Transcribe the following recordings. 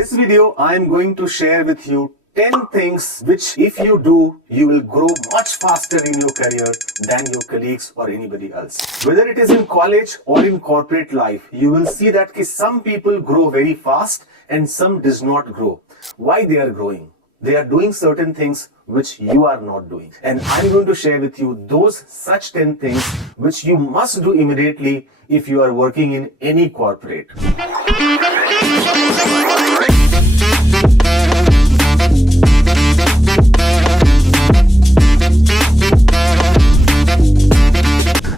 this video, I am going to share with you 10 things which if you do, you will grow much faster in your career than your colleagues or anybody else. Whether it is in college or in corporate life, you will see that some people grow very fast and some does not grow. Why they are growing? They are doing certain things which you are not doing. And I'm going to share with you those such 10 things which you must do immediately if you are working in any corporate.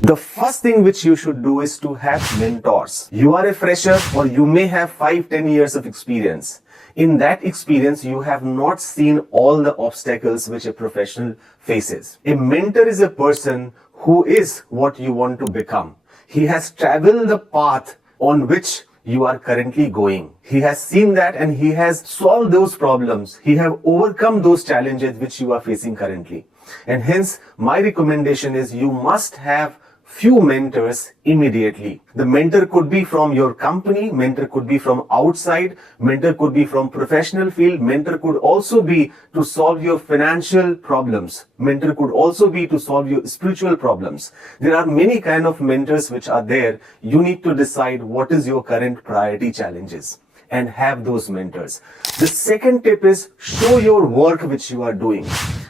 The first thing which you should do is to have mentors. You are a fresher or you may have 5-10 years of experience. In that experience, you have not seen all the obstacles which a professional faces. A mentor is a person who is what you want to become. He has traveled the path on which you are currently going. He has seen that and he has solved those problems. He have overcome those challenges which you are facing currently. And hence, my recommendation is you must have few mentors immediately. The mentor could be from your company, mentor could be from outside, mentor could be from professional field, mentor could also be to solve your financial problems, mentor could also be to solve your spiritual problems. There are many kind of mentors which are there. You need to decide what is your current priority challenges and have those mentors. The second tip is show your work which you are doing.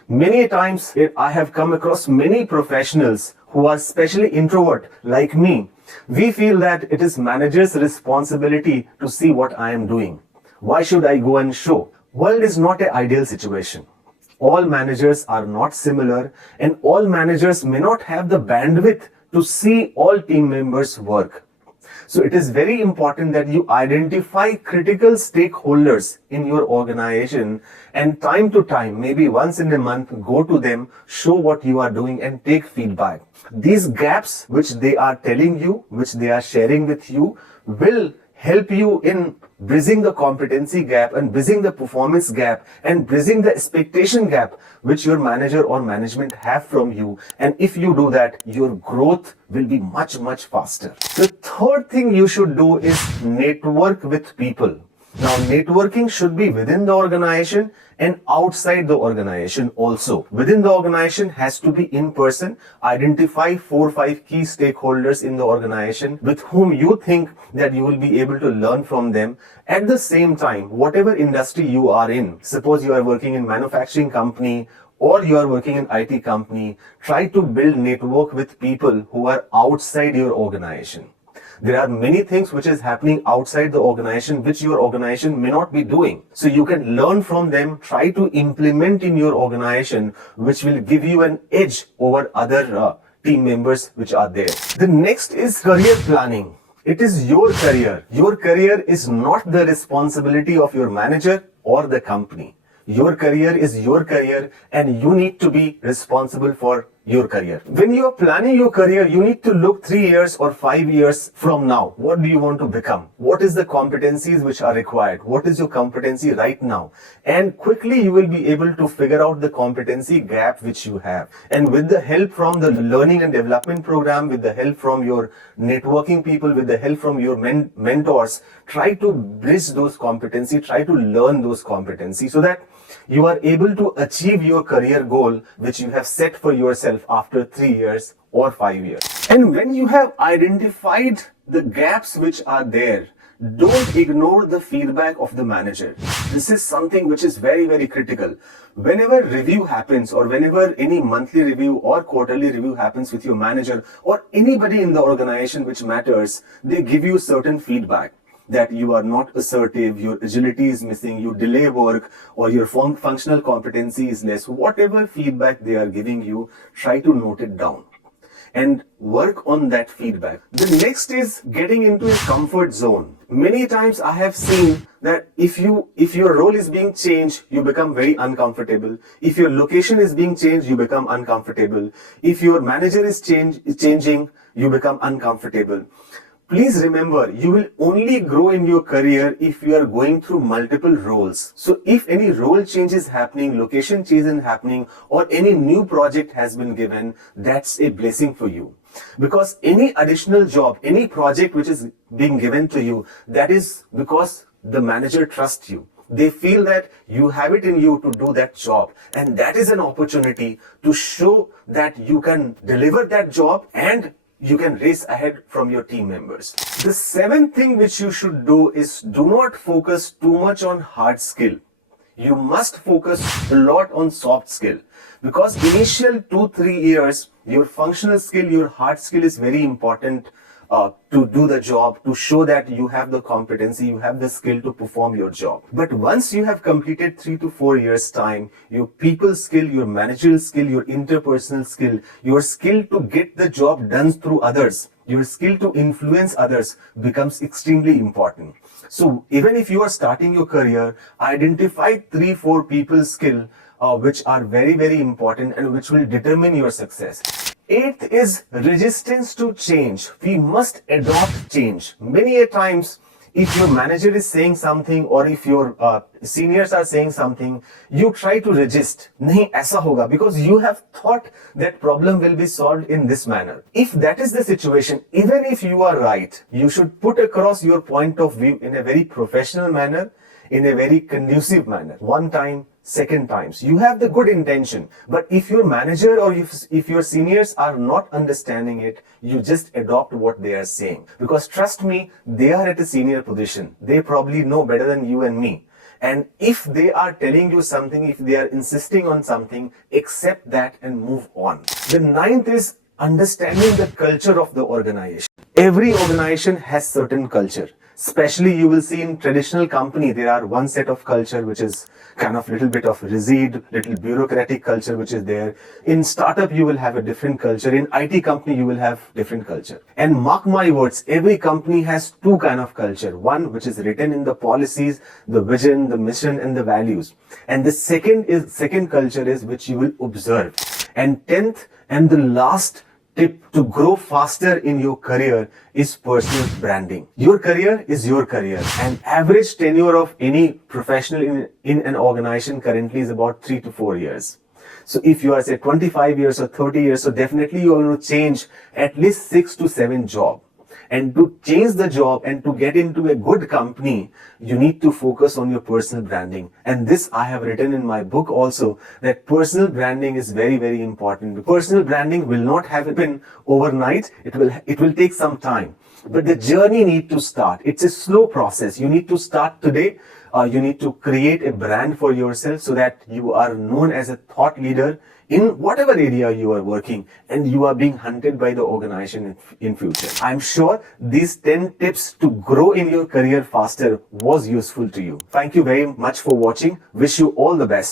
Many times I have come across many professionals who are especially introvert like me. We feel that it is manager's responsibility to see what I am doing. Why should I go and show? World is not an ideal situation. All managers are not similar and all managers may not have the bandwidth to see all team members' work. So it is very important that you identify critical stakeholders in your organization and time to time, maybe once in a month, go to them, show what you are doing and take feedback. These gaps which they are telling you, which they are sharing with you, will help you in bridging the competency gap and bridging the performance gap and bridging the expectation gap which your manager or management have from you. And if you do that, your growth will be much faster. The third thing you should do is network with people. Now, networking should be within the organization and outside the organization also. Within the organization has to be in person. Identify 4 or 5 key stakeholders in the organization with whom you think that you will be able to learn from them. At the same time, whatever industry you are in, suppose you are working in manufacturing company or you are working in IT company, try to build network with people who are outside your organization. There are many things which is happening outside the organization which your organization may not be doing. So you can learn from them, try to implement in your organization, which will give you an edge over other team members which are there. The next is career planning. It is your career. Your career is not the responsibility of your manager or the company. Your career is your career and you need to be responsible for your career. When you are planning your career, you need to look 3 years or 5 years from now. What do you want to become? What is the competencies which are required? What is your competency right now? And quickly you will be able to figure out the competency gap which you have. And with the help from the learning and development program, with the help from your networking people, with the help from your mentors, try to bridge those competencies, try to learn those competencies so that you are able to achieve your career goal which you have set for yourself after 3 years or 5 years. And when you have identified the gaps which are there, don't ignore the feedback of the manager. This is something which is very critical. Whenever review happens or whenever any monthly review or quarterly review happens with your manager or anybody in the organization which matters, they give you certain feedback. That you are not assertive, your agility is missing, you delay work, or your functional competency is less. Whatever feedback they are giving you, try to note it down and work on that feedback. The next is getting into a comfort zone. Many times I have seen that if your role is being changed, you become very uncomfortable. If your location is being changed, you become uncomfortable. If your manager is changing, you become uncomfortable. Please remember, you will only grow in your career if you are going through multiple roles. So if any role change is happening, location change is happening, or any new project has been given, that's a blessing for you. Because any additional job, any project which is being given to you, that is because the manager trusts you. They feel that you have it in you to do that job, and that is an opportunity to show that you can deliver that job and you can race ahead from your team members. The seventh thing which you should do is do not focus too much on hard skill. You must focus a lot on soft skill, because initial 2-3 years, your functional skill, your hard skill is very important to do the job, to show that you have the competency, you have the skill to perform your job. But once you have completed 3 to 4 years time, your people skill, your managerial skill, your interpersonal skill, your skill to get the job done through others, your skill to influence others becomes extremely important. So even if you are starting your career, identify 3-4 people skill which are very, very important and which will determine your success. Eighth is resistance to change. We must adopt change. Many a times, if your manager is saying something or if your seniors are saying something, you try to resist. Nahi, aisa hoga, because you have thought that problem will be solved in this manner. If that is the situation, even if you are right, you should put across your point of view in a very professional manner, in a very conducive manner. One time, second times. You have the good intention, but if your manager or if your seniors are not understanding it, you just adopt what they are saying. Because trust me, they are at a senior position. They probably know better than you and me. And if they are telling you something, if they are insisting on something, accept that and move on. The ninth is understanding the culture of the organization. Every organization has certain culture. Especially you will see in traditional company, there are one set of culture which is kind of little bit of rigid, little bureaucratic culture which is there. In startup, you will have a different culture. In IT company, you will have different culture. And mark my words, every company has two kind of culture. One which is written in the policies, the vision, the mission and the values. And the second culture is which you will observe. And 10th and the last tip to grow faster in your career is personal branding. Your career is your career, and average tenure of any professional in an organization currently is about 3 to 4 years. So if you are say 25 years or 30 years, so definitely you are going to change at least 6 to 7 jobs. And to change the job and to get into a good company, you need to focus on your personal branding. And this I have written in my book also, that personal branding is very, very important. Personal branding will not happen overnight. It will take some time. But the journey need to start. It's a slow process. You need to start today. You need to create a brand for yourself so that you are known as a thought leader in whatever area you are working, and you are being hunted by the organization in future. I'm sure these 10 tips to grow in your career faster was useful to you. Thank you very much for watching. Wish you all the best.